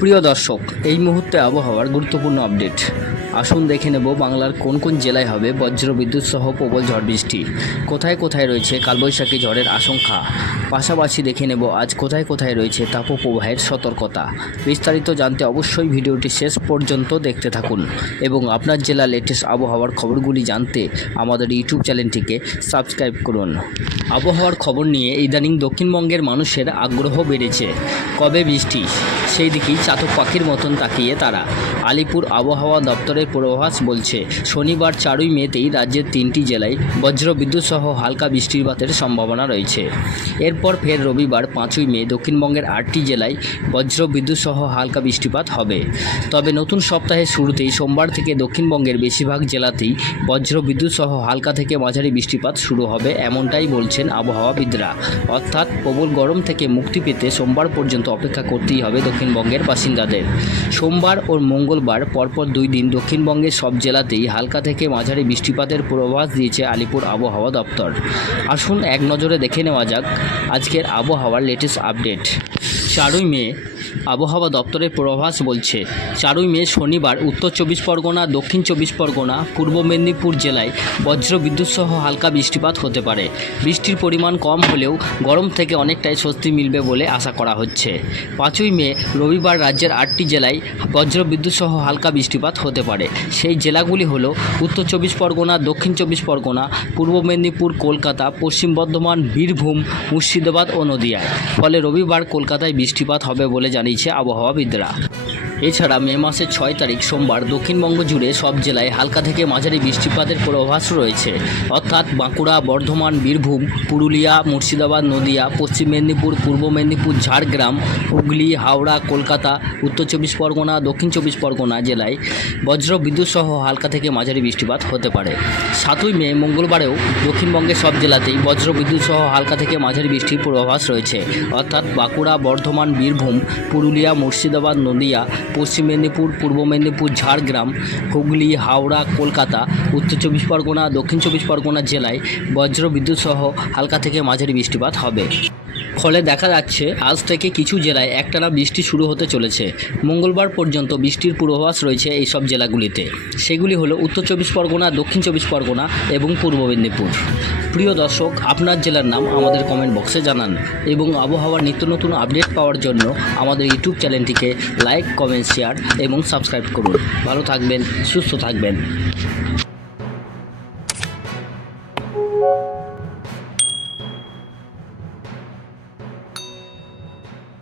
প্রিয় দর্শক, এই মুহূর্তে আবহাওয়ার গুরুত্বপূর্ণ আপডেট। আসুন দেখে নেব বাংলার কোন কোন জেলায় হবে বজ্র বিদ্যুৎ সহ প্রবল ঝড় বৃষ্টি। কোথায় কোথায় রয়েছে কালবৈশাখী ঝড়ের আশঙ্কা? পাশাপাশি দেখে নেব আজ কোথায় কোথায় রয়েছে তাপপ্রবাহের সতর্কতা। বিস্তারিত জানতে অবশ্যই ভিডিওটি শেষ পর্যন্ত দেখতে থাকুন এবং আপনার জেলার লেটেস্ট আবহাওয়ার খবরগুলি জানতে আমাদের ইউটিউব চ্যানেলটিকে সাবস্ক্রাইব করুন। আবহাওয়ার খবর নিয়ে ইদানিং দক্ষিণবঙ্গের মানুষের আগ্রহ বেড়েছে। কবে বৃষ্টি? সেই দিকেই চাতক পাখির মতন তাকিয়ে তারা। আলিপুর আবহাওয়া দপ্তরের পূর্বাভাস বলছে, শনিবার চারই মেতেই রাজ্যের তিনটি জেলায় বজ্র বিদ্যুৎ সহ হালকা বৃষ্টিপাতের সম্ভাবনা রয়েছে। এরপর ফের রবিবার পাঁচই মে দক্ষিণবঙ্গের আটটি জেলায় বজ্র বিদ্যুৎ সহ হালকা বৃষ্টিপাত হবে। তবে নতুন সপ্তাহের শুরুতেই সোমবার থেকে দক্ষিণবঙ্গের বেশিরভাগ জেলাতেই বজ্র বিদ্যুৎ সহ হালকা থেকে মাঝারি বৃষ্টিপাত শুরু হবে এমনটাই বলছেন আবহাওয়াবিদরা। অর্থাৎ প্রবল গরম থেকে মুক্তি পেতে সোমবার পর্যন্ত অপেক্ষা করতেই হবে দক্ষিণবঙ্গের বাসিন্দাদের। সোমবার ও মঙ্গলবার পরপর দুই দিন দক্ষিণবঙ্গের সব জেলাতেই হালকা থেকে মাঝারি বৃষ্টিপাতের পূর্বাভাস দিয়েছে আলিপুর আবহাওয়া দপ্তর। আসুন এক নজরে দেখে নেওয়া যাক আজকের আবহাওয়ার লেটেস্ট আপডেট চারই মে আবহাওয়া দপ্তরের পূর্বাভাস বলছে, চারই মে শনিবার উত্তর চব্বিশ পরগনা, দক্ষিণ চব্বিশ পরগনা, পূর্ব মেদিনীপুর জেলায় বজ্র বিদ্যুৎ সহ হালকা বৃষ্টিপাত হতে পারে। বৃষ্টির পরিমাণ কম হলেও গরম থেকে অনেকটাই স্বস্তি মিলবে বলে আশা করা হচ্ছে। পাঁচই মে রবিবার রাজ্যের আটটি জেলায় বজ্র বিদ্যুৎ সহ হালকা বৃষ্টিপাত হতে পারে। সেই জেলাগুলি হল উত্তর চব্বিশ পরগনা, দক্ষিণ চব্বিশ পরগনা, পূর্ব মেদিনীপুর, কলকাতা, পশ্চিম বর্ধমান, বীরভূম, মুর্শিদাবাদ ও নদিয়ায় ফলে রবিবার কলকাতায় বৃষ্টিপাত হবে বলে জানিয়েছে আবহাওয়াবিদরা। এছাড়া মে মাসের ছয় তারিখ সোমবার দক্ষিণবঙ্গ জুড়ে সব জেলায় হালকা থেকে মাঝারি বৃষ্টিপাতের পূর্বাভাস রয়েছে। অর্থাৎ বাঁকুড়া, বর্ধমান, বীরভূম, পুরুলিয়া, মুর্শিদাবাদ, নদিয়া, পশ্চিম মেদিনীপুর, পূর্ব মেদিনীপুর, ঝাড়গ্রাম, হুগলি, হাওড়া, কলকাতা, উত্তর চব্বিশ পরগনা, দক্ষিণ চব্বিশ পরগনা জেলায় বজ্র বিদ্যুৎ সহ হালকা থেকে মাঝারি বৃষ্টিপাত হতে পারে। সাতই মে মঙ্গলবারেও দক্ষিণবঙ্গের সব জেলাতেই বজ্র বিদ্যুৎ সহ হালকা থেকে মাঝারি বৃষ্টির পূর্বাভাস রয়েছে। অর্থাৎ বাঁকুড়া, বর্ধমান, বীরভূম, পুরুলিয়া, মুর্শিদাবাদ, নদিয়া পশ্চিম মেদিনীপুর, পূর্ব মেদিনীপুর, ঝাড়গ্রাম, হুগলি, হাওড়া, কলকাতা, উত্তর চব্বিশ পরগনা, দক্ষিণ চব্বিশ পরগনা জেলায় বজ্র বিদ্যুৎ সহ হালকা থেকে মাঝারি বৃষ্টিপাত হবে। ফলে দেখা যাচ্ছে আজ থেকে কিছু জেলায় একটানা বৃষ্টি শুরু হতে চলেছে। মঙ্গলবার পর্যন্ত বৃষ্টির পূর্বাভাস রয়েছে এই সব জেলাগুলিতে। সেগুলি হলো উত্তর চব্বিশ পরগনা, দক্ষিণ চব্বিশ পরগনা এবং পূর্ব মেদিনীপুর। প্রিয় দর্শক, আপনার জেলার নাম আমাদের কমেন্ট বক্সে জানান এবং আবহাওয়ার নিত্য নতুন আপডেট পাওয়ার জন্য আমাদের ইউটিউব চ্যানেলটিকে লাইক কমেন্ট শেয়ার এবং সাবস্ক্রাইব করুন। ভালো থাকবেন, সুস্থ থাকবেন।